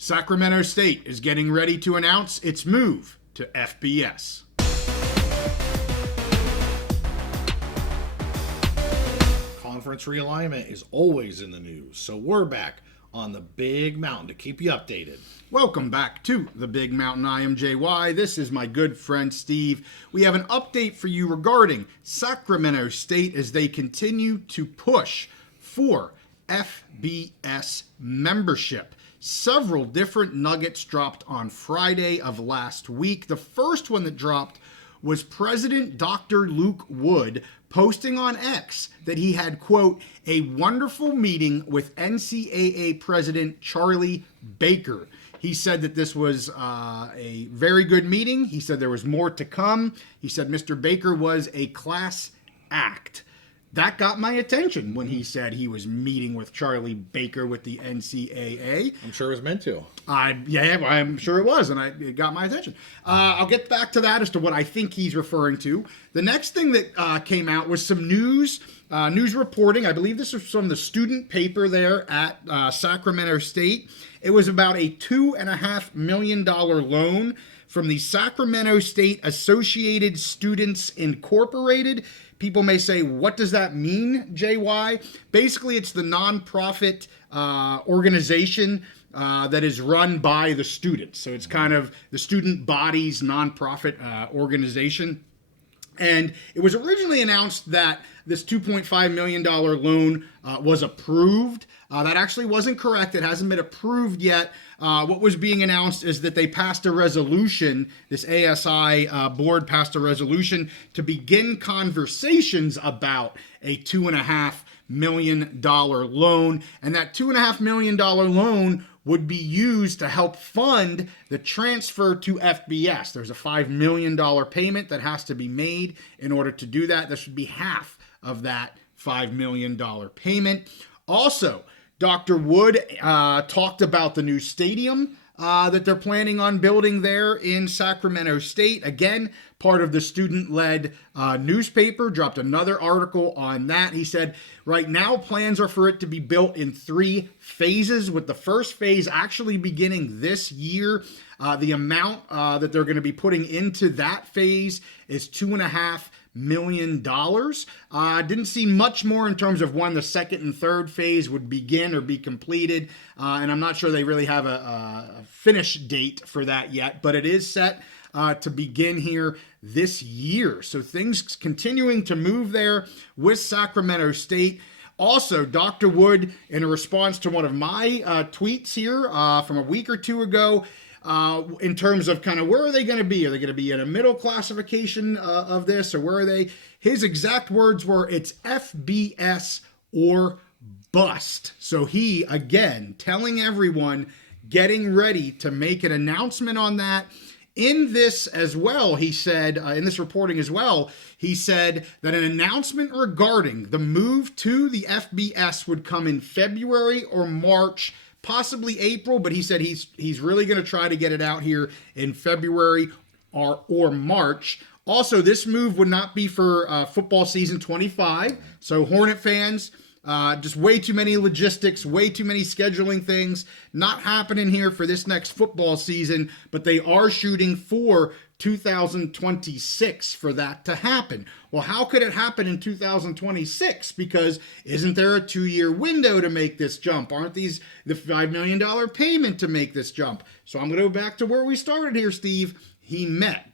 Sacramento State is getting ready to announce its move to FBS. Conference realignment is always in the news, so we're back on the Big Mountain to keep you updated. Welcome back to the Big Mountain. I am JY. This is my good friend Steve. We have an update for you regarding Sacramento State as they continue to push for FBS membership. Several different nuggets dropped on Friday of last week. The first one that dropped was President Dr. Luke Wood posting on X that he had, quote, a wonderful meeting with NCAA President Charlie Baker. He said that this was a very good meeting. He said there was more to come. He said Mr. Baker was a class act. That got my attention when he said he was meeting with Charlie Baker with the NCAA. I'm sure it was meant to. I'm sure it was, and it got my attention. I'll get back to that as to what I think he's referring to. The next thing that came out was some news reporting. I believe this was from the student paper there at Sacramento State. It was about a $2.5 million loan from the Sacramento State Associated Students Incorporated. People may say, what does that mean, JY? Basically, it's the nonprofit organization that is run by the students. So it's kind of the student body's nonprofit organization. And it was originally announced that this $2.5 million loan was approved. That actually wasn't correct. It hasn't been approved yet. What was being announced is that they passed a resolution, this ASI board passed a resolution to begin conversations about a $2.5 million loan. And that $2.5 million loan would be used to help fund the transfer to FBS. There's a $5 million payment that has to be made in order to do that. This should be half of that $5 million payment. Also, Dr. Wood talked about the new stadium that they're planning on building there in Sacramento State. Again, part of the student-led newspaper dropped another article on that. He said, right now, plans are for it to be built in 3 phases, with the first phase actually beginning this year. The amount that they're going to be putting into that phase is $2.5 million. Didn't see much more in terms of when the second and third phase would begin or be completed. And I'm not sure they really have a finish date for that yet, but it is set to begin here this year. So things continuing to move there with Sacramento State. Also, Dr. Wood, in a response to one of my tweets here from a week or two ago, in terms of kind of where are they going to be? Are they going to be in a middle classification of this, or where are they? His exact words were, it's FBS or bust. So he, again, telling everyone, getting ready to make an announcement on that. In this as well, he said, in this reporting as well, he said that an announcement regarding the move to the FBS would come in February or March, possibly April, but he said he's really going to try to get it out here in February or March. Also, this move would not be for football season 25. So Hornet fans, just way too many logistics, way too many scheduling things not happening here for this next football season, but they are shooting for 2026 for that to happen. Well, how could it happen in 2026? Because isn't there a 2-year window to make this jump? Aren't these the $5 million payment to make this jump? So I'm going to go back to where we started here, Steve.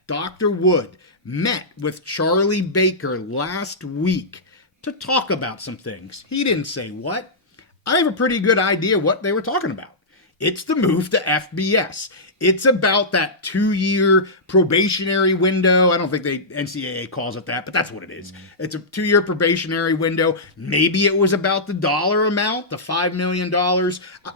Dr. Wood met with Charlie Baker last week to talk about some things. He didn't say what. I have a pretty good idea what they were talking about. It's the move to FBS. It's about that 2-year probationary window. I don't think NCAA calls it that, but that's what it is. It's a 2-year probationary window. Maybe it was about the dollar amount, the $5 million.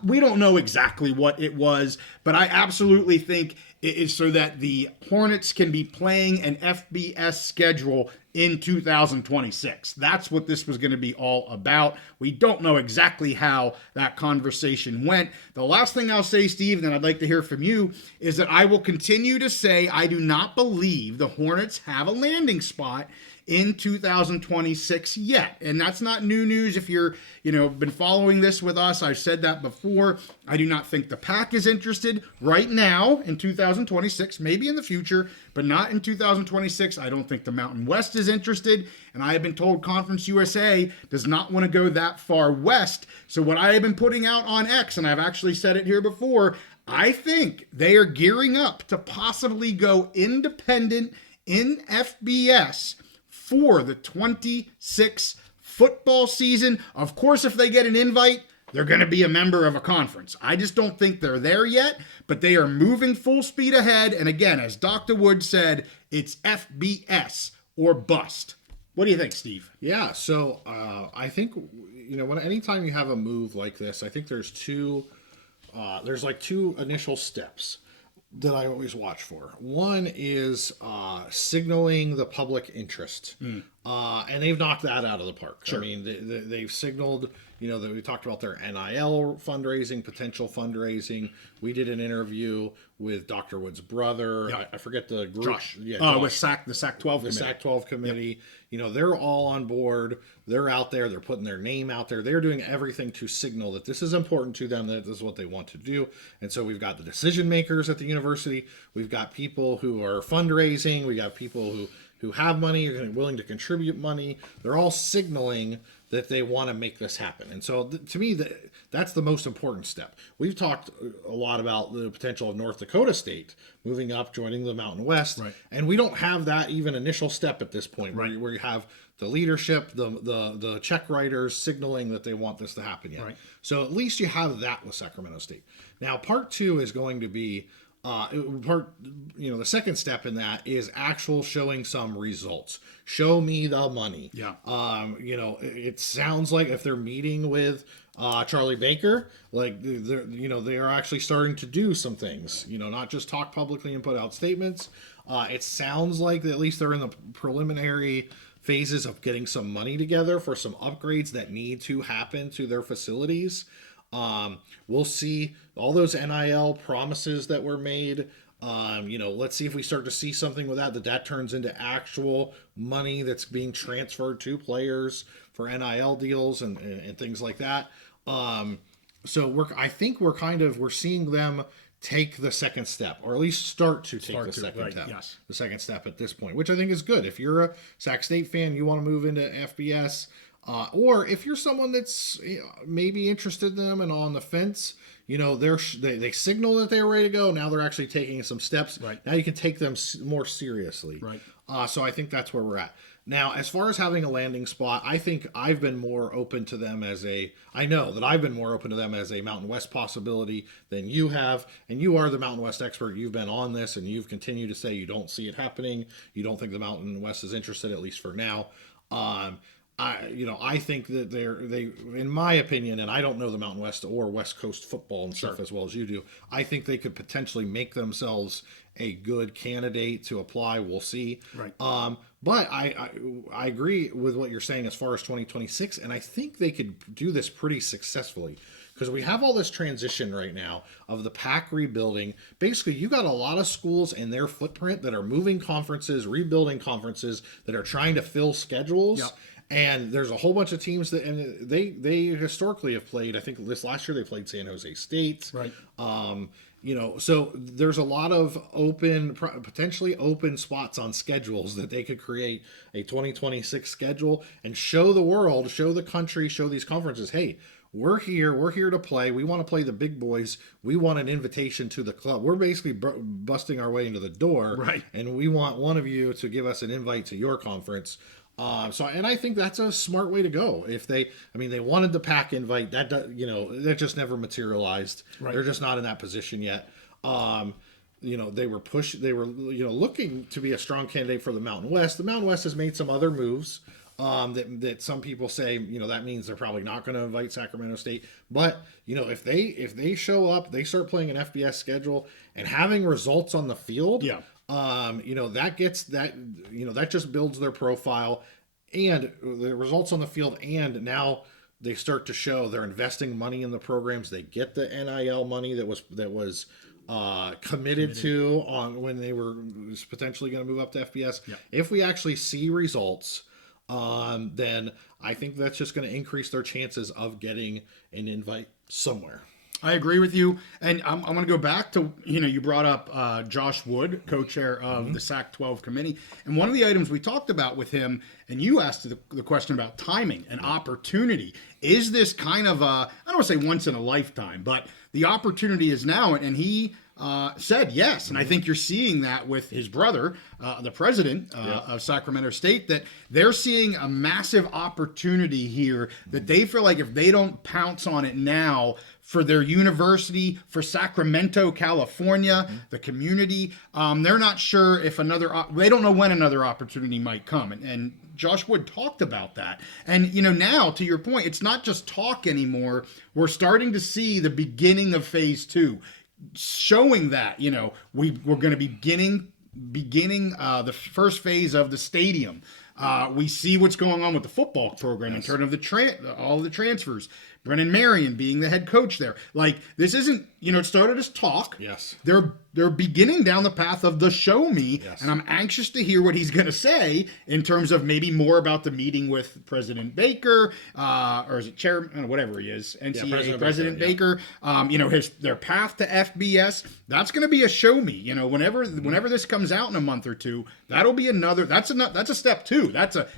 We don't know exactly what it was, but I absolutely think it is so that the Hornets can be playing an FBS schedule in 2026. That's what this was going to be all about. We don't know exactly how that conversation went. The last thing I'll say, Steve, and I'd like to hear from you, is that I will continue to say I do not believe the Hornets have a landing spot in 2026 yet. And that's not new news. If you're, been following this with us, I've said that before. I do not think the Pac is interested right now in 2026, maybe in the future, but not in 2026. I don't think the Mountain West is interested. And I have been told Conference USA does not want to go that far west. So what I have been putting out on X, and I've actually said it here before, I think they are gearing up to possibly go independent in FBS for the 26 football season. Of course, if they get an invite, they're going to be a member of a conference. I just don't think they're there yet, but they are moving full speed ahead. And again, as Dr. Wood said, it's FBS or bust. What do you think, Steve? Yeah, so I think, anytime you have a move like this, I think there's two initial steps that I always watch for. One is signaling the public interest, and they've knocked that out of the park. Sure. I mean, they've signaled, that we talked about their NIL fundraising, potential fundraising. We did an interview with Dr. Wood's brother. Yeah. I forget the group. Josh. Yeah, With the Sac 12 the committee. Sac 12 committee. Yep. They're all on board. They're out there. They're putting their name out there. They're doing everything to signal that this is important to them, that this is what they want to do. And so we've got the decision makers at the university. We've got people who are fundraising. We got people who have money, are willing to contribute money. They're all signaling that they want to make this happen. And so to me, that's the most important step. We've talked a lot about the potential of North Dakota State moving up, joining the Mountain West. Right. And we don't have that even initial step at this point, Right. where you have the leadership, the check writers signaling that they want this to happen yet. Right. So at least you have that with Sacramento State. Now, part two is going to be the second step in that is actual showing some results. Show me the money. Yeah. It sounds like if they're meeting with Charlie Baker, like they are actually starting to do some things. Not just talk publicly and put out statements. It sounds like at least they're in the preliminary phases of getting some money together for some upgrades that need to happen to their facilities. We'll see all those NIL promises that were made. Let's see if we start to see something with that turns into actual money that's being transferred to players for NIL deals and things like that. I think we're seeing them take the second step, or at least start to take the second step. Yes. The second step at this point, which I think is good. If you're a Sac State fan, you want to move into FBS, or if you're someone that's maybe interested in them and on the fence, they signal that they're ready to go. Now they're actually taking some steps. Right. Now you can take them more seriously. Right. So I think that's where we're at. Now, as far as having a landing spot, I think I've been more open to them I know that I've been more open to them as a Mountain West possibility than you have. And you are the Mountain West expert. You've been on this and you've continued to say you don't see it happening. You don't think the Mountain West is interested, at least for now. I think that they, in my opinion, and I don't know the Mountain West or West Coast football and stuff as well as you do. I think they could potentially make themselves a good candidate to apply. We'll see. Right. But I agree with what you're saying as far as 2026, and I think they could do this pretty successfully because we have all this transition right now of the Pac rebuilding. Basically, you got a lot of schools in their footprint that are moving conferences, rebuilding conferences, that are trying to fill schedules. Yep. And there's a whole bunch of teams and they historically have played. I think this last year they played San Jose State. Right. So there's a lot of potentially open spots on schedules that they could create a 2026 schedule and show the world, show the country, show these conferences, hey, we're here to play. We want to play the big boys. We want an invitation to the club. We're basically busting our way into the door. Right. And we want one of you to give us an invite to your conference. And I think that's a smart way to go. If they wanted the Pac invite, that just never materialized. Right. They're just not in that position yet. They were looking to be a strong candidate for the Mountain West. The Mountain West has made some other moves, that some people say, that means they're probably not going to invite Sacramento State. But, if they show up, they start playing an FBS schedule and having results on the field. Yeah. That just builds their profile and the results on the field. And now they start to show they're investing money in the programs. They get the NIL money that was committed to on when they were potentially going to move up to FBS. Yep. If we actually see results, then I think that's just going to increase their chances of getting an invite somewhere. I agree with you. And I'm going to go back to, you brought up Josh Wood, co-chair of the Sac 12 committee. And one of the items we talked about with him, and you asked the question about timing and opportunity. Is this kind of I don't want to say once in a lifetime, but the opportunity is now. And he said yes. And I think you're seeing that with his brother, the president of Sacramento State, that they're seeing a massive opportunity here that they feel like if they don't pounce on it now, for their university, for Sacramento, California, the community, they're not sure if they don't know when another opportunity might come. And Josh Wood talked about that. And, now, to your point, it's not just talk anymore. We're starting to see the beginning of phase 2, showing that, we're going to be beginning the first phase of the stadium. We see what's going on with the football program in terms of all the transfers. Brennan Marion being the head coach there. Like, this isn't, it started as talk. Yes. They're beginning down the path of the show me, Yes. and I'm anxious to hear what he's going to say in terms of maybe more about the meeting with President Baker, or is it Chairman, whatever he is, NCAA President Baker. Their path to FBS. That's going to be a show me. Whenever this comes out in a month or two, that'll be that's a step 2.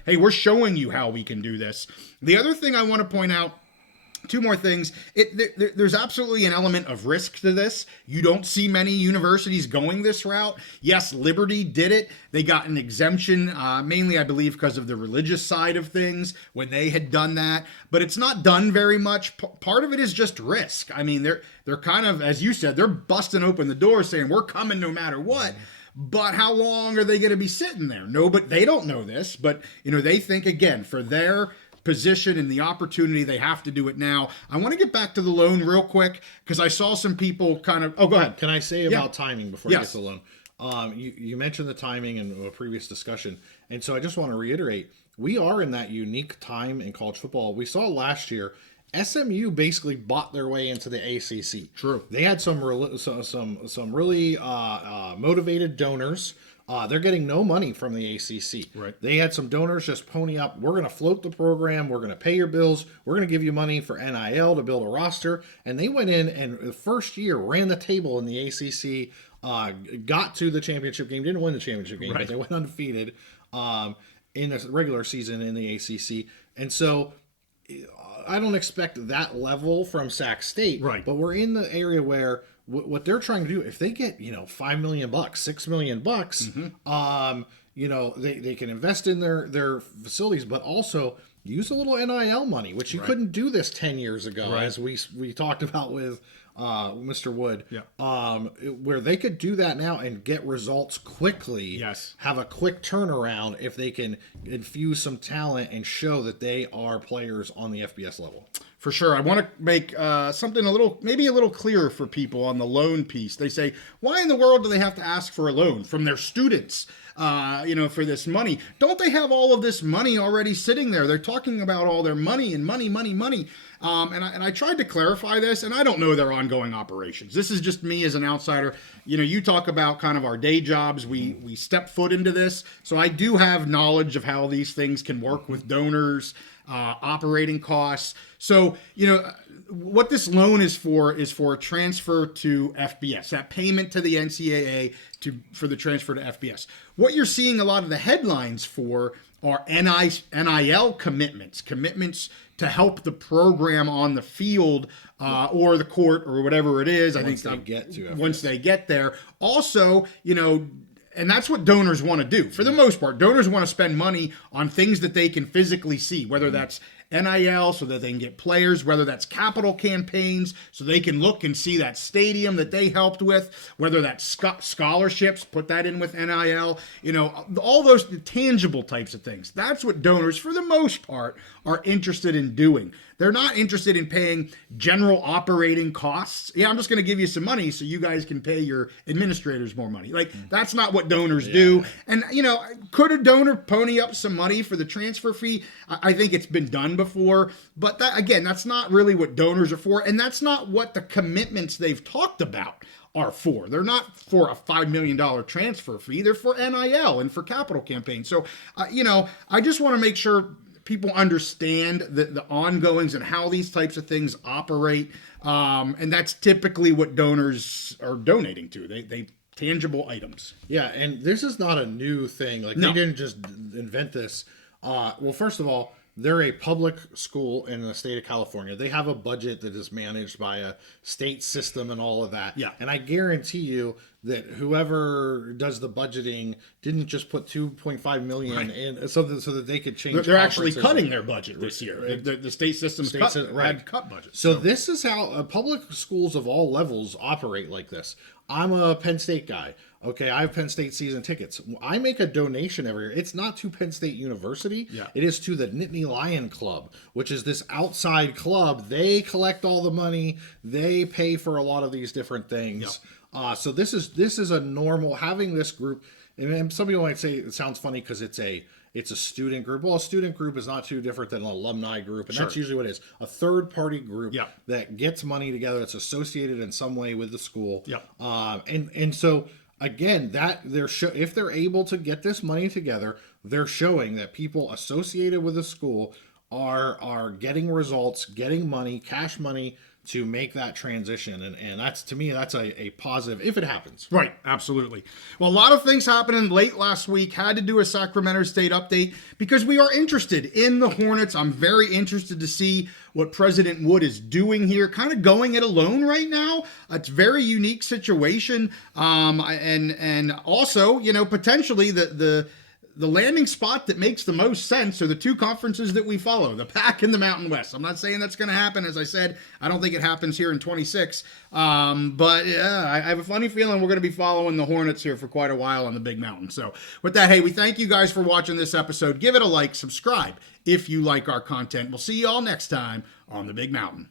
Hey, we're showing you how we can do this. The other thing I want to point out, 2 more things. There's absolutely an element of risk to this. You don't see many universities going this route. Yes, Liberty did it. They got an exemption, mainly, I believe, because of the religious side of things when they had done that. But it's not done very much. Part of it is just risk. I mean, they're kind of, as you said, they're busting open the door saying, we're coming no matter what. But how long are they going to be sitting there? No, but they don't know this. But, they think, again, for their position and the opportunity, they have to do it now. I want to get back to the loan real quick because I saw some people kind of. Oh, go ahead. Can I say about timing before you get Yes. to the loan? You mentioned the timing in a previous discussion, and so I just want to reiterate: we are in that unique time in college football. We saw last year. SMU basically bought their way into the ACC. True. They had some really motivated donors. They're getting no money from the ACC. Right. They had some donors just pony up. We're going to float the program. We're going to pay your bills. We're going to give you money for NIL to build a roster. And they went in and the first year ran the table in the ACC, got to the championship game. Didn't win the championship game, Right. but they went undefeated in the regular season in the ACC. And so I don't expect that level from Sac State. Right. But we're in the area where what they're trying to do, if they get $5 million, $6 million, they can invest in their facilities, but also use a little NIL money, which you couldn't do this 10 years ago, as we talked about with Mr. Wood. Where they could do that now and get results quickly. Yes. Have a quick turnaround if they can infuse some talent and show that they are players on the FBS level. For sure. I want to make something maybe a little clearer for people on the loan piece. They say, why in the world do they have to ask for a loan from their students, for this money? Don't they have all of this money already sitting there? They're talking about all their money and money. And I tried to clarify this, and I don't know their ongoing operations. This is just me as an outsider. You talk about kind of our day jobs. We step foot into this. So I do have knowledge of how these things can work with donors, operating costs. So, what this loan is for a transfer to FBS, that payment to the NCAA for the transfer to FBS. What you're seeing a lot of the headlines for are NIL commitments to help the program on the field or the court or whatever it is. Once they get to FBS. Once they get there. Also, and that's what donors want to do. For the most part, donors want to spend money on things that they can physically see, whether that's NIL so that they can get players, whether that's capital campaigns so they can look and see that stadium that they helped with, whether that's scholarships, put that in with NIL, all those tangible types of things. That's what donors, for the most part, are interested in doing. They're not interested in paying general operating costs. Yeah, I'm just going to give you some money so you guys can pay your administrators more money. Like, that's not what donors do. And, could a donor pony up some money for the transfer fee? I think it's been done before. But that, again, that's not really what donors are for. And that's not what the commitments they've talked about are for. They're not for a $5 million transfer fee. They're for NIL and for capital campaigns. So, I just want to make sure people understand the ongoings and how these types of things operate. And that's typically what donors are donating to. They tangible items. Yeah, and this is not a new thing. Like, they didn't just invent this. Well, first of all, they're a public school in the state of California. They have a budget that is managed by a state system and all of that. Yeah. And I guarantee you that whoever does the budgeting didn't just put $2.5 million in so that they could change. They're actually cutting their budget this year. The state system's had cut budget. So this is how public schools of all levels operate like this. I'm a Penn State guy. Okay, I have Penn State season tickets. I make a donation every year. It's not to Penn State University. Yeah. It is to the Nittany Lion Club, which is this outside club. They collect all the money. They pay for a lot of these different things. Yep. So this is a normal, having this group. And some people might say it sounds funny because it's a student group. Well, a student group is not too different than an alumni group, and that's usually what it is. A third-party group that gets money together that's associated in some way with the school. Yep. And so, again, that if they're able to get this money together, they're showing that people associated with the school are getting results, getting money, cash money, to make that transition. And that's, to me, that's a positive if it happens. Right, absolutely. Well, a lot of things happening late last week. Had to do a Sacramento State update because we are interested in the Hornets. I'm very interested to see what President Wood is doing here, kind of going it alone right now. It's a very unique situation. And also, potentially the landing spot that makes the most sense are the two conferences that we follow, the Pac and the Mountain West. I'm not saying that's going to happen. As I said, I don't think it happens here in 26. But yeah, I have a funny feeling we're going to be following the Hornets here for quite a while on the Big Mountain. So with that, hey, we thank you guys for watching this episode. Give it a like, subscribe if you like our content. We'll see you all next time on the Big Mountain.